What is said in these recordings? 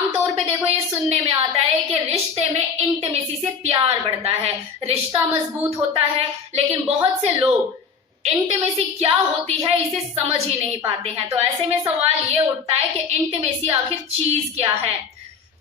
आमतौर पे देखो ये सुनने में आता है कि रिश्ते में इंटीमेसी से प्यार बढ़ता है, रिश्ता मजबूत होता है, लेकिन बहुत से लोग इंटीमेसी क्या होती है इसे समझ ही नहीं पाते हैं। तो ऐसे में सवाल ये उठता है कि इंटीमेसी आखिर चीज क्या है।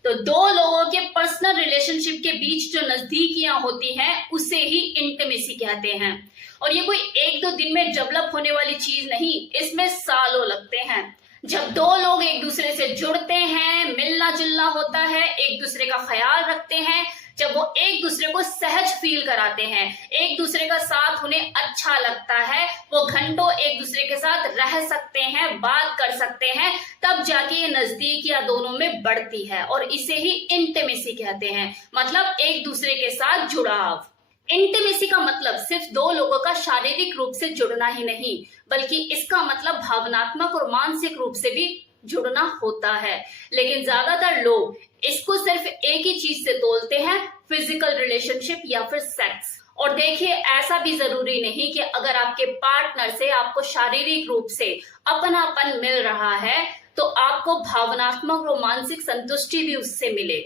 तो दो लोगों के पर्सनल रिलेशनशिप के बीच जो नजदीकियां होती हैं उसे ही इंटीमेसी कहते हैं। और ये कोई एक दो दिन में डेवलप होने वाली चीज नहीं, इसमें सालों लगते हैं। जब दो लोग एक दूसरे से जुड़ते हैं, मिलना जुलना होता है, एक दूसरे का ख्याल रखते हैं, जब वो एक दूसरे को सहज फील कराते हैं, एक दूसरे का साथ उन्हें अच्छा लगता है, वो घंटों एक दूसरे के साथ रह सकते हैं, बात कर सकते हैं, तब जाके ये नजदीकियां दोनों में बढ़ती है और इसे ही इंटीमेसी कहते हैं, मतलब एक दूसरे के साथ जुड़ाव। इंटीमेसी का मतलब सिर्फ दो लोगों का शारीरिक रूप से जुड़ना ही नहीं, बल्कि इसका मतलब भावनात्मक और मानसिक रूप से भी जुड़ना होता है। लेकिन ज्यादातर लोग इसको सिर्फ एक ही चीज से तोलते हैं, फिजिकल रिलेशनशिप या फिर सेक्स। और देखिए, ऐसा भी जरूरी नहीं कि अगर आपके पार्टनर से आपको शारीरिक रूप से अपनापन मिल रहा है तो आपको भावनात्मक और मानसिक संतुष्टि भी उससे मिले।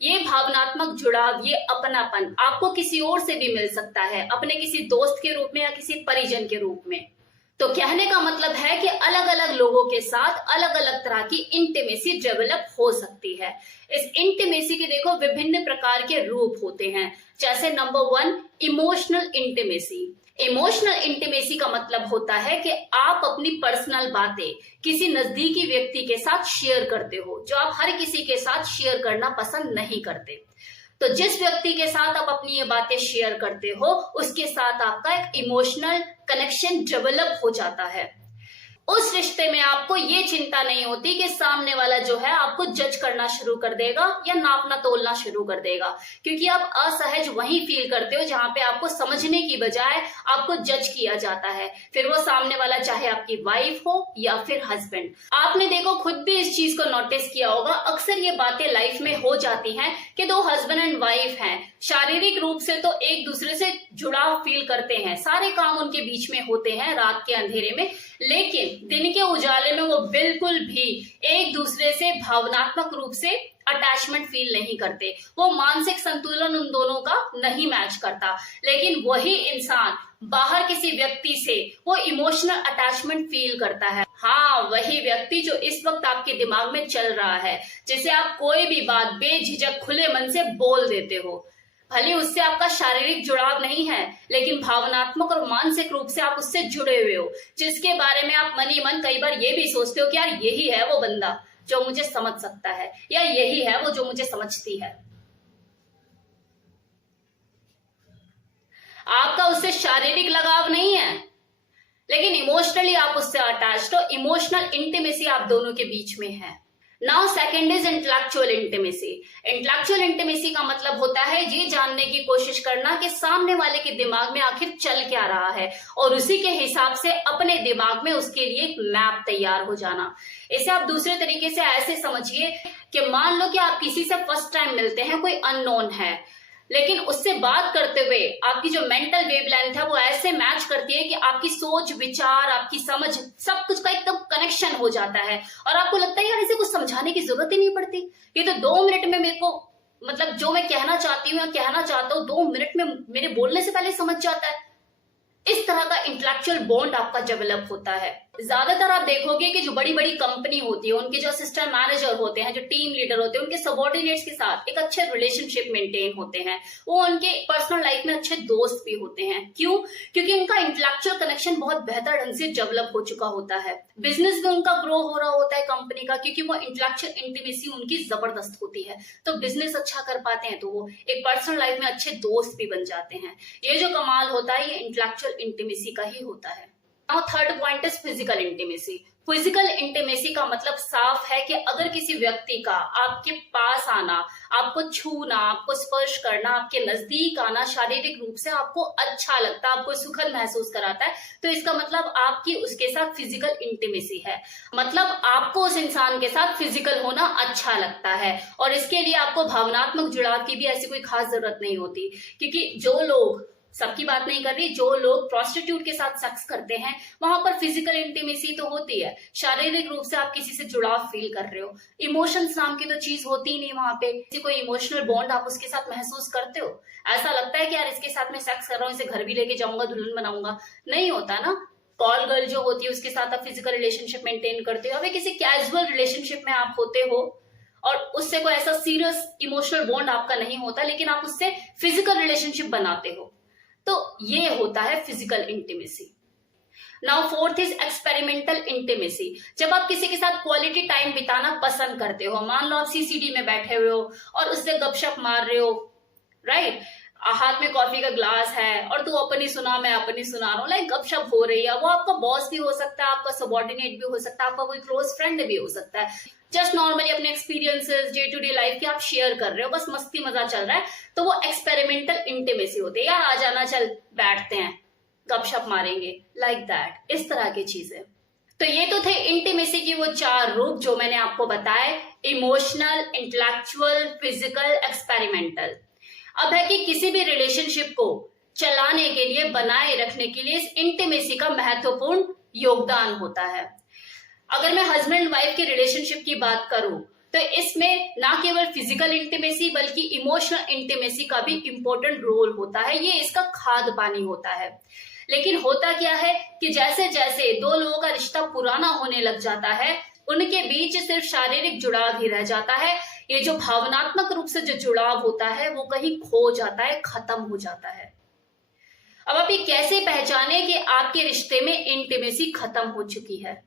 ये भावनात्मक जुड़ाव, ये अपनापन आपको किसी और से भी मिल सकता है, अपने किसी दोस्त के रूप में या किसी परिजन के रूप में। तो कहने का मतलब है कि अलग अलग लोगों के साथ अलग अलग तरह की इंटीमेसी डेवलप हो सकती है। इस इंटीमेसी के देखो विभिन्न प्रकार के रूप होते हैं, जैसे number 1 emotional intimacy. Emotional intimacy का मतलब होता है कि आप अपनी पर्सनल बातें किसी नजदीकी व्यक्ति के साथ शेयर करते हो, जो आप हर किसी के साथ शेयर करना पसंद नहीं करते। तो जिस व्यक्ति के साथ आप अपनी ये बातें शेयर करते हो, उसके साथ आपका एक इमोशनल कनेक्शन डेवलप हो जाता है। उस रिश्ते में आपको ये चिंता नहीं होती कि सामने वाला जो है आपको जज करना शुरू कर देगा या नापना तोलना शुरू कर देगा, क्योंकि आप असहज वहीं फील करते हो जहां पे आपको समझने की बजाय आपको जज किया जाता है, फिर वो सामने वाला चाहे आपकी वाइफ हो या फिर हस्बैंड। आपने देखो खुद भी इस चीज को नोटिस किया होगा, अक्सर ये बातें लाइफ में हो जाती हैं कि दो हस्बैंड एंड वाइफ हैं, शारीरिक रूप से तो एक दूसरे से जुड़ाव फील करते हैं, सारे काम उनके बीच में होते हैं रात के अंधेरे में, लेकिन दिन के उजाले में वो बिल्कुल भी एक दूसरे से भावनात्मक रूप से अटैचमेंट फील नहीं करते। वो मानसिक संतुलन उन दोनों का नहीं मैच करता। लेकिन वही इंसान बाहर किसी व्यक्ति से वो इमोशनल अटैचमेंट फील करता है। हाँ, वही व्यक्ति जो इस वक्त आपके दिमाग में चल रहा है, जिसे आप कोई भी बात बेझिझक खुले मन से बोल देते हो। भले उससे आपका शारीरिक जुड़ाव नहीं है, लेकिन भावनात्मक और मानसिक रूप से आप उससे जुड़े हुए हो, जिसके बारे में आप मन ही मन कई बार ये भी सोचते हो कि यार यही है वो बंदा जो मुझे समझ सकता है, या यही है वो जो मुझे समझती है। आपका उससे शारीरिक लगाव नहीं है, लेकिन इमोशनली आप उससे अटैच्ड हो, इमोशनल इंटीमेसी आप दोनों के बीच में है। Now second is intellectual intimacy. Intellectual intimacy का मतलब होता है ये जानने की कोशिश करना कि सामने वाले के दिमाग में आखिर चल क्या रहा है, और उसी के हिसाब से अपने दिमाग में उसके लिए एक मैप तैयार हो जाना। इसे आप दूसरे तरीके से ऐसे समझिए कि मान लो कि आप किसी से फर्स्ट टाइम मिलते हैं, कोई अननोन है, लेकिन उससे बात करते हुए आपकी जो मेंटल वेवलेंथ है वो ऐसे मैच करती है कि आपकी सोच, विचार, आपकी समझ, सब कुछ का एकदम कनेक्शन हो जाता है, और आपको लगता है यार इसे कुछ समझाने की जरूरत ही नहीं पड़ती, ये तो 2 मिनट में मेरे को मतलब जो मैं कहना चाहती हूँ या कहना चाहता हूँ 2 मिनट में मेरे बोलने से पहले समझ जाता है। इस तरह का इंटेलेक्चुअल बॉन्ड आपका डेवलप होता है। ज्यादातर आप देखोगे कि जो बड़ी बड़ी कंपनी होती है, उनके जो असिस्टेंट मैनेजर होते हैं, जो टीम लीडर होते हैं, उनके सबॉर्डिनेट्स के साथ एक अच्छे रिलेशनशिप मेंटेन होते हैं। वो उनके पर्सनल लाइफ में अच्छे दोस्त भी होते हैं। क्यों? क्योंकि उनका इंटेलेक्चुअल कनेक्शन बहुत बेहतर ढंग से डेवलप हो चुका होता है। बिजनेस भी उनका ग्रो हो रहा होता है कंपनी का, क्योंकि वो इंटेलेक्चुअल इंटीमेसी उनकी जबरदस्त होती है, तो बिजनेस अच्छा कर पाते हैं, तो वो एक पर्सनल लाइफ में अच्छे दोस्त भी बन जाते हैं। ये जो कमाल होता है ये इंटेलेक्चुअल इंटीमेसी का ही होता है। Now third point is physical intimacy. Physical intimacy का मतलब साफ है कि अगर किसी व्यक्ति का आपके पास आना, आपको छूना, आपको स्पर्श करना, आपके नजदीक आना शारीरिक रूप से आपको अच्छा लगता है, आपको सुखद महसूस कराता है, तो इसका मतलब आपकी उसके साथ फिजिकल इंटीमेसी है। मतलब आपको उस इंसान के साथ फिजिकल होना अच्छा लगता है, और इसके लिए आपको भावनात्मक जुड़ाव की भी ऐसी कोई खास जरूरत नहीं होती, क्योंकि जो लोग सबकी बात नहीं कर रही, जो लोग प्रोस्टिट्यूट के साथ सेक्स करते हैं वहां पर फिजिकल इंटीमेसी तो होती है, शारीरिक रूप से आप किसी से जुड़ाव फील कर रहे हो, इमोशंस नाम की तो चीज होती ही नहीं वहां पे, किसी कोई इमोशनल बॉन्ड आप उसके साथ महसूस करते हो? ऐसा लगता है कि यार इसके साथ मैं सेक्स कर रहा हूँ, इसे घर भी लेके जाऊंगा, दुल्हन बनाऊंगा? नहीं होता ना। कॉल गर्ल जो होती है उसके साथ आप फिजिकल रिलेशनशिप मेंटेन करते हो, अभी किसी कैजुअल रिलेशनशिप में आप होते हो और उससे कोई ऐसा सीरियस इमोशनल बॉन्ड आपका नहीं होता, लेकिन आप उससे फिजिकल रिलेशनशिप बनाते हो, तो ये होता है physical intimacy. Now fourth is experimental intimacy. जब आप किसी के साथ क्वालिटी टाइम बिताना पसंद करते हो, मान लो आप सीसीडी में बैठे हुए हो और उससे गपशप मार रहे हो, राइट, हाथ में कॉफी का ग्लास है और तू अपनी सुना मैं अपनी सुना रहा हूँ, लाइक गपशप हो रही है। वो आपका बॉस भी हो सकता है, आपका सबॉर्डिनेट भी हो सकता है, आपका कोई क्लोज फ्रेंड भी हो सकता है, जस्ट नॉर्मली अपने experiences day to day life के आप शेयर कर रहे हो, बस मस्ती मजा चल रहा है, तो वो एक्सपेरिमेंटल इंटीमेसी होती है। यार आ जाना, चल बैठते हैं गपशप मारेंगे, लाइक दैट, इस तरह की चीजें। तो ये तो थे इंटीमेसी की वो 4 रूप जो मैंने आपको बताए, इमोशनल, इंटेलेक्चुअल, फिजिकल, एक्सपेरिमेंटल। अब है कि किसी भी रिलेशनशिप को चलाने के लिए, बनाए रखने के लिए इस इंटीमेसी का महत्वपूर्ण योगदान होता है। अगर मैं हस्बैंड वाइफ के रिलेशनशिप की बात करूं तो इसमें ना केवल फिजिकल इंटीमेसी बल्कि इमोशनल इंटीमेसी का भी इंपॉर्टेंट रोल होता है, ये इसका खाद पानी होता है। लेकिन होता क्या है कि जैसे जैसे 2 लोगों का रिश्ता पुराना होने लग जाता है, उनके बीच सिर्फ शारीरिक जुड़ाव ही रह जाता है, ये जो भावनात्मक रूप से जो जुड़ाव होता है वो कहीं खो जाता है, खत्म हो जाता है। अब आप ये कैसे पहचाने कि आपके रिश्ते में इंटीमेसी खत्म हो चुकी है?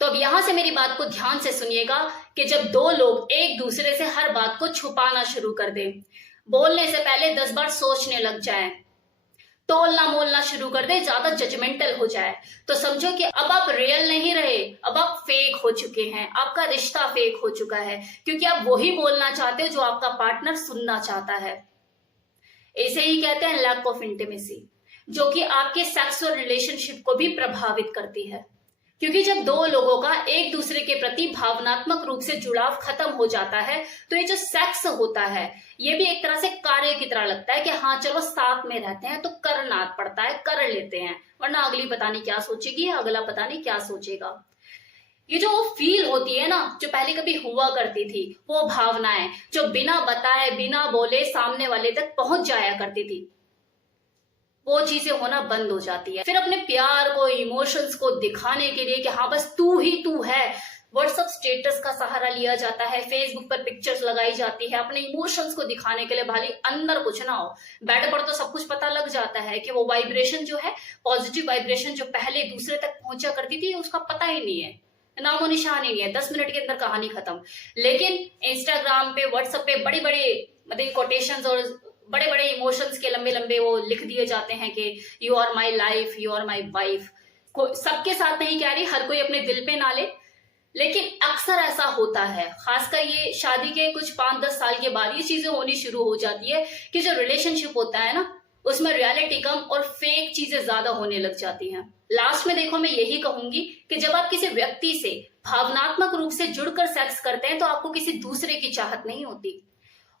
तो अब यहां से मेरी बात को ध्यान से सुनिएगा कि जब 2 लोग एक दूसरे से हर बात को छुपाना शुरू कर दें, बोलने से पहले 10 बार सोचने लग जाएं, तोलना मोलना शुरू कर दे, ज्यादा जजमेंटल हो जाए, तो समझो कि अब आप रियल नहीं रहे, अब आप फेक हो चुके हैं, आपका रिश्ता फेक हो चुका है, क्योंकि आप वही बोलना चाहते हो जो आपका पार्टनर सुनना चाहता है। इसे ही कहते हैं लैक ऑफ इंटीमेसी, जो कि आपके सेक्स और रिलेशनशिप को भी प्रभावित करती है। क्योंकि जब 2 लोगों का एक दूसरे के प्रति भावनात्मक रूप से जुड़ाव खत्म हो जाता है, तो ये जो सेक्स होता है ये भी एक तरह से कार्य की तरह लगता है कि हाँ चलो साथ में रहते हैं तो करना पड़ता है, कर लेते हैं, वरना अगली पता नहीं क्या सोचेगी, अगला पता नहीं क्या सोचेगा। ये जो फील होती है ना, जो पहले कभी हुआ करती थी, वो भावनाएं जो बिना बताए बिना बोले सामने वाले तक पहुंच जाया करती थी, वो चीजें होना बंद हो जाती है। फिर अपने प्यार को, इमोशंस को दिखाने के लिए कि हाँ बस तू ही तू है, व्हाट्सएप स्टेटस का सहारा लिया जाता है, फेसबुक पर पिक्चर्स लगाई जाती है अपने इमोशंस को दिखाने के लिए, भले अंदर कुछ ना हो, बेड पर तो सब कुछ पता लग जाता है कि वो वाइब्रेशन जो है, पॉजिटिव वाइब्रेशन जो पहले दूसरे तक पहुंचा करती थी, उसका पता ही नहीं है, नामो निशान ही नहीं है, 10 मिनट के अंदर कहानी खत्म। लेकिन इंस्टाग्राम पे, व्हाट्सएप पे बड़ी बड़ी मतलब कोटेशंस और बड़े बड़े इमोशंस के लंबे लंबे वो लिख दिए जाते हैं कि you are my life, you are my wife. सबके साथ नहीं कह रही, हर कोई अपने दिल पे ना ले, लेकिन अक्सर ऐसा होता है, खासकर ये शादी के कुछ 5-10 साल के बाद ये चीजें होनी शुरू हो जाती है कि जो रिलेशनशिप होता है ना, उसमें रियलिटी कम और फेक चीजें ज्यादा होने लग जाती हैं। लास्ट में देखो मैं यही कहूंगी कि जब आप किसी व्यक्ति से भावनात्मक रूप से जुड़कर सेक्स करते हैं तो आपको किसी दूसरे की चाहत नहीं होती,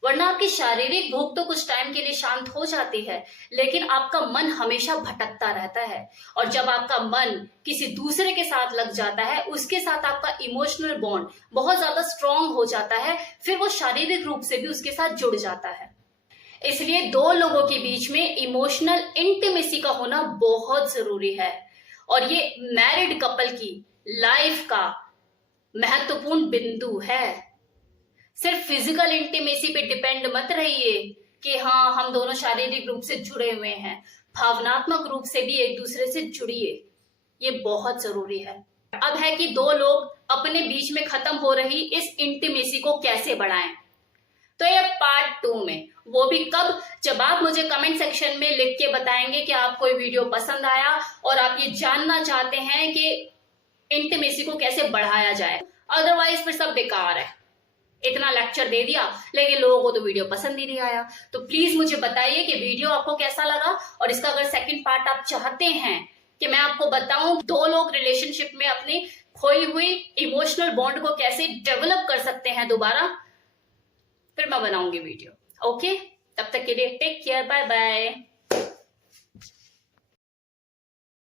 वरना आपकी शारीरिक भूख तो कुछ टाइम के लिए शांत हो जाती है, लेकिन आपका मन हमेशा भटकता रहता है। और जब आपका मन किसी दूसरे के साथ लग जाता है, उसके साथ आपका इमोशनल बॉन्ड बहुत ज्यादा स्ट्रांग हो जाता है, फिर वो शारीरिक रूप से भी उसके साथ जुड़ जाता है। इसलिए 2 लोगों के बीच में इमोशनल इंटीमेसी का होना बहुत जरूरी है, और ये मैरिड कपल की लाइफ का महत्वपूर्ण बिंदु है। सिर्फ फिजिकल इंटीमेसी पे डिपेंड मत रहिए कि हाँ हम दोनों शारीरिक रूप से जुड़े हुए हैं, भावनात्मक रूप से भी एक दूसरे से जुड़िए, ये बहुत जरूरी है। अब है कि 2 लोग अपने बीच में खत्म हो रही इस इंटीमेसी को कैसे बढ़ाएं, तो ये पार्ट 2 में, वो भी कब, जब आप मुझे कमेंट सेक्शन में लिख के बताएंगे कि आपको ये वीडियो पसंद आया और आप ये जानना चाहते हैं कि इंटीमेसी को कैसे बढ़ाया जाए। अदरवाइज फिर सब बेकार है, इतना लेक्चर दे दिया लेकिन लोगों को तो वीडियो पसंद ही नहीं आया। तो प्लीज मुझे बताइए कि वीडियो आपको कैसा लगा, और इसका अगर सेकंड पार्ट आप चाहते हैं कि मैं आपको बताऊं 2 लोग रिलेशनशिप में अपनी खोई हुई इमोशनल बॉन्ड को कैसे डेवलप कर सकते हैं दोबारा, फिर मैं बनाऊंगी वीडियो। ओके, तब तक के लिए टेक केयर, बाय बाय।